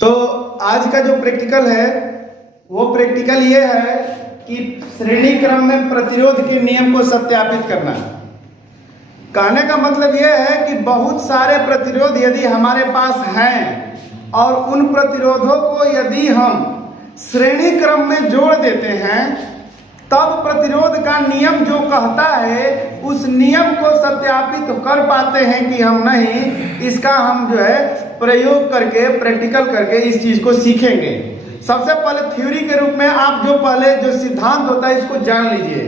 तो आज का जो प्रैक्टिकल है वो प्रैक्टिकल ये है कि श्रेणी क्रम में प्रतिरोध के नियम को सत्यापित करना। कहने का मतलब ये है कि बहुत सारे प्रतिरोध यदि हमारे पास हैं और उन प्रतिरोधों को यदि हम श्रेणी क्रम में जोड़ देते हैं तब प्रतिरोध का नियम जो कहता है उस नियम को सत्यापित कर पाते हैं कि हम नहीं। इसका हम जो है प्रयोग करके प्रैक्टिकल करके इस चीज को सीखेंगे। सबसे पहले थ्योरी के रूप में आप जो पहले जो सिद्धांत होता है इसको जान लीजिए।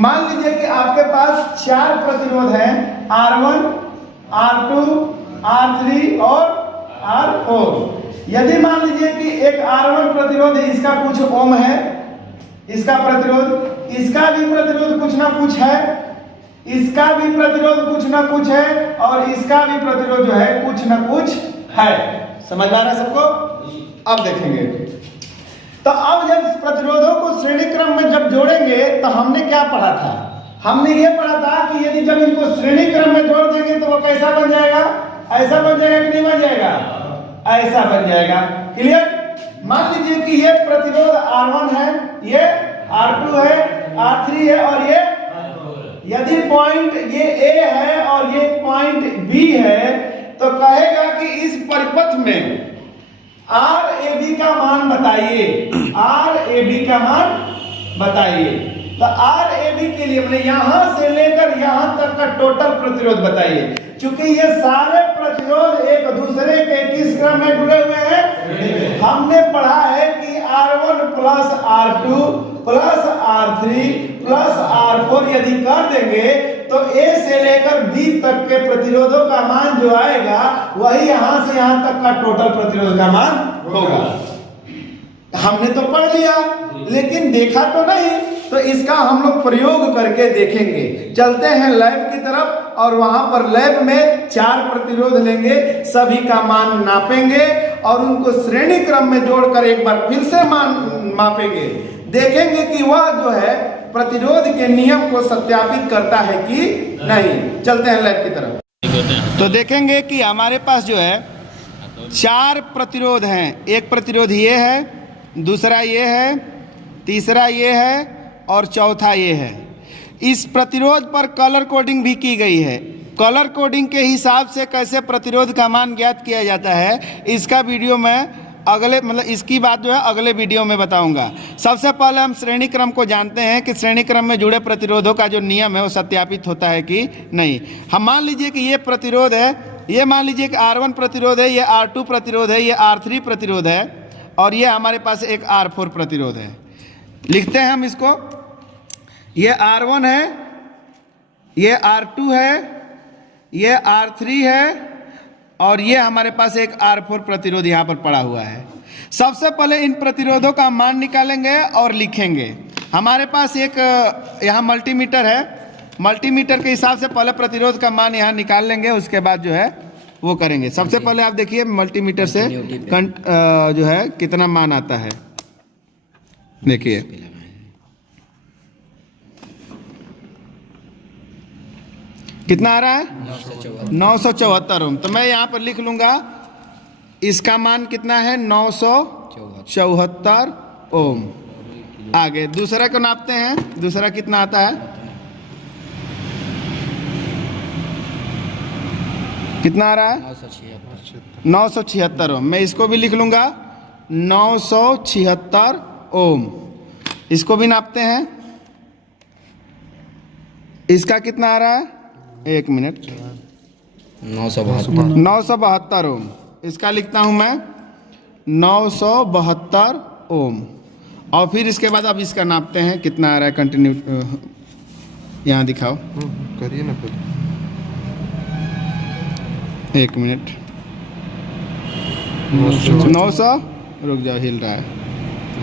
मान लीजिए कि आपके पास 4 प्रतिरोध हैं, R1, R2, R3 और R4। यदि मान लीजिए कि एक R1 प्रतिरोध है, इसका कुछ ओम है, इसका प्रतिरोध, इसका भी प्रतिरोध कुछ ना कुछ है, इसका भी प्रतिरोध कुछ ना कुछ है और इसका भी प्रतिरोध जो है कुछ ना कुछ है। समझ आ रहा है सबको? अब देखेंगे तो अब जब प्रतिरोधों को श्रेणी क्रम में जब जोड़ेंगे तो हमने क्या पढ़ा था? हमने ये पढ़ा था कि यदि जब इनको श्रेणी क्रम में जोड़ देंगे तो वो कैसा बन जाएगा? ऐसा बन जाएगा कि नहीं बन जाएगा? ऐसा बन जाएगा। क्लियर? मान लीजिए कि ये प्रतिरोध R1 है, ये R2 है, R3 है और ये यदि पॉइंट ये A है और ये पॉइंट B है तो कहेगा कि इस परिपथ में RAB का मान बताइए। RAB का मान बताइए। तो RAB के लिए मैंने यहां से लेकर यहां तक का टोटल प्रतिरोध बताइए। क्योंकि ये सारे प्रतिरोध एक दूसरे के किस क्रम में जुड़े हुए हैं? हमने पढ़ा है कि R1 plus R2 plus R3 plus R4 यदि कर देंगे तो A से लेकर B तक के प्रतिरोधों का मान जो आएगा वही यहां से यहां तक का टोटल प्रतिरोध का मान होगा। हमने तो पढ़ लिया लेकिन देखा तो नहीं, तो इसका हम लोग प्रयोग करके देखेंगे। चलते हैं लैब की तरफ और वहां पर लैब में 4 प्रतिरोध लेंगे, सभी का मान नापेंगे और उनको श्रेणी क्रम में जोड़कर एक बार फिर से मान मापेंगे। देखेंगे कि वह जो है प्रतिरोध के नियम को सत्यापित करता है कि नहीं। चलते हैं लैब की तरफ। तो देखेंगे कि हमारे पास जो है 4 प्रतिरोध हैं। एक प्रतिरोध ये है, दूसरा ये है, तीसरा ये है और चौथा ये है। इस प्रतिरोध पर कलर कोडिंग भी की गई है। कलर कोडिंग के हिसाब से कैसे प्रतिरोध का मान ज्ञात किया जाता है इसका वीडियो में अगले इसकी बात जो है अगले वीडियो में बताऊंगा। सबसे पहले हम श्रेणी क्रम को जानते हैं कि श्रेणी क्रम में जुड़े प्रतिरोधों का जो नियम है वो सत्यापित होता है कि नहीं। हम मान लीजिए कि ये प्रतिरोध है, ये मान लीजिए कि R1 प्रतिरोध है, ये R2 प्रतिरोध है, ये R3 प्रतिरोध है और ये हमारे पास एक R4 प्रतिरोध है। लिखते हैं हम इसको। ये R1 है, ये R2 है, ये R3 है और ये हमारे पास एक R4 प्रतिरोध यहाँ पर पड़ा हुआ है। सबसे पहले इन प्रतिरोधों का मान निकालेंगे और लिखेंगे। हमारे पास एक यहाँ मल्टीमीटर है, मल्टीमीटर के हिसाब से पहले प्रतिरोध का मान यहाँ निकाल लेंगे, उसके बाद जो है वो करेंगे। सबसे पहले आप देखिए मल्टीमीटर से जो है कितना मान आता है। देखिए कितना आ रहा है? 974 ओम। तो मैं यहाँ पर लिख लूंगा इसका मान कितना है? 974 ओम। आगे दूसरा को नापते हैं। दूसरा कितना आता है? कितना आ रहा है? 976 ओम। मैं इसको भी लिख लूंगा 976 ओम। इसको भी नापते हैं। इसका कितना आ रहा है? 1 मिनट। 972 ओम। इसका लिखता हूं मैं 972 ओम। और फिर इसके बाद अब इसका नापते हैं कितना आ रहा है। कंटिन्यू यहाँ दिखाओ, करिए ना फिर। 1 मिनट। 900 रुक जाओ, हिल रहा है।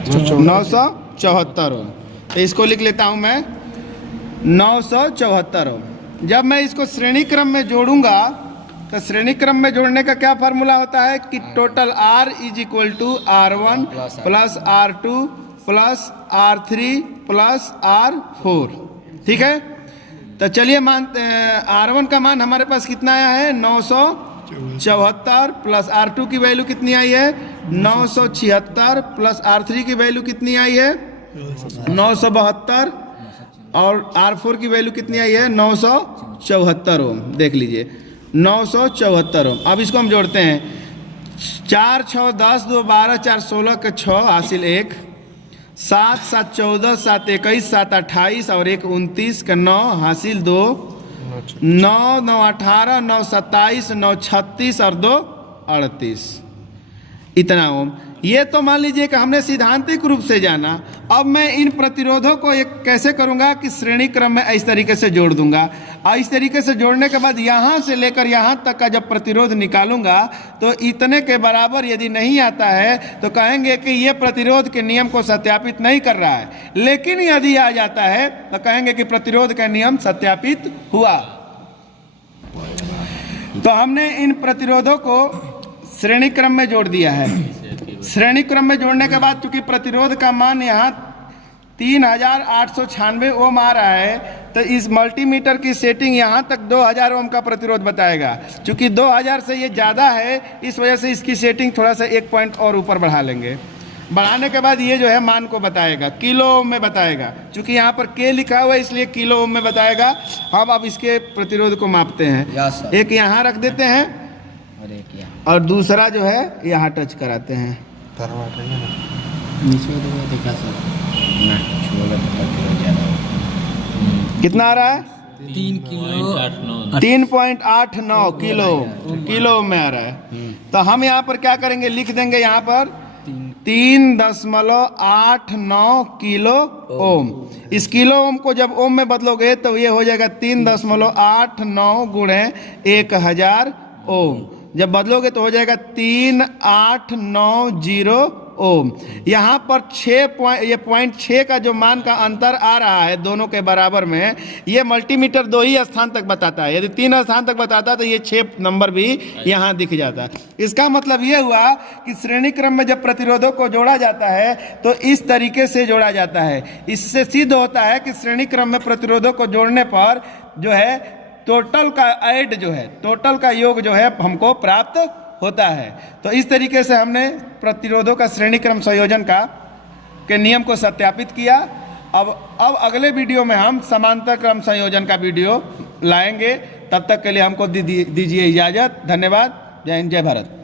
974 ओम। तो इसको लिख लेता हूं मैं 974 ओम। जब मैं इसको श्रेणी क्रम में जोड़ूंगा तो श्रेणी क्रम में जोड़ने का क्या फार्मूला होता है कि total R is equal to R1 plus R2 plus R3 plus R4। ठीक है, तो चलिए मानते हैं R1 का मान हमारे पास कितना आया है? 974 प्लस R2 की वैल्यू कितनी आई है 976 प्लस R3 की वैल्यू कितनी आई है 972 और R4 की वैल्यू कितनी आई है 974 ओम। देख लीजिए 974 ओम। अब इसको हम जोड़ते हैं 4 6 10 2 12 4 16 का 6 हासिल 1, 7 7 14 7 21 7 28 और 1 29 का 9 हासिल 2, 9 9 18 9 27 9 36 और 2 38। इतना ओम। ये तो मान लीजिए कि हमने सिद्धांतिक रूप से जाना। अब मैं इन प्रतिरोधों को एक कैसे करूंगा कि श्रेणी क्रम में इस तरीके से जोड़ दूंगा और इस तरीके से जोड़ने के बाद यहाँ से लेकर यहाँ तक का जब प्रतिरोध निकालूंगा तो इतने के बराबर यदि नहीं आता है तो कहेंगे कि ये प्रतिरोध के नियम को सत्यापित नहीं कर रहा है। लेकिन यदि आ जाता है तो कहेंगे कि प्रतिरोध का नियम सत्यापित हुआ। तो हमने इन प्रतिरोधों को श्रेणी क्रम में जोड़ दिया है। श्रेणी क्रम में जोड़ने के बाद चूंकि प्रतिरोध का मान यहाँ 3896 ओम आ रहा है तो इस मल्टीमीटर की सेटिंग यहाँ तक 2000 ओम का प्रतिरोध बताएगा। चूंकि 2000 से ये ज़्यादा है इस वजह से इसकी सेटिंग थोड़ा सा 1 पॉइंट और ऊपर बढ़ा लेंगे। बढ़ाने के बाद ये जो है मान को बताएगा, किलो ओम में बताएगा। चूंकि यहाँ पर के लिखा हुआ है इसलिए किलो ओम में बताएगा। हम अब इसके प्रतिरोध को मापते हैं। एक यहाँ रख देते हैं और दूसरा जो है यहाँ टच कराते हैं। कितना आ रहा है 3.89 किलो में आ रहा है। तो हम यहाँ पर क्या करेंगे लिख देंगे यहाँ पर 3.89 किलो ओम। इस किलो ओम को जब ओम में बदलोगे तो ये हो जाएगा 3.89 गुणे 1000 ओम। जब बदलोगे तो हो जाएगा 3890 ओम। यहाँ पर 6 का जो मान का अंतर आ रहा है दोनों के बराबर में, ये मल्टीमीटर 2 ही स्थान तक बताता है। यदि 3 स्थान तक बताता तो ये 6 नंबर भी यहाँ दिख जाता। इसका मतलब ये हुआ कि श्रेणी क्रम में जब प्रतिरोधों को जोड़ा जाता है तो इस तरीके से जोड़ा जाता है। इससे सिद्ध होता है कि श्रेणी क्रम में प्रतिरोधों को जोड़ने पर जो है टोटल का ऐड जो है, टोटल का योग जो है हमको प्राप्त होता है। तो इस तरीके से हमने प्रतिरोधों का श्रेणी क्रम संयोजन के नियम को सत्यापित किया। अब अगले वीडियो में हम समांतर क्रम संयोजन का वीडियो लाएंगे। तब तक के लिए हमको दीजिए इजाज़त। धन्यवाद। जय हिंद, जय भारत।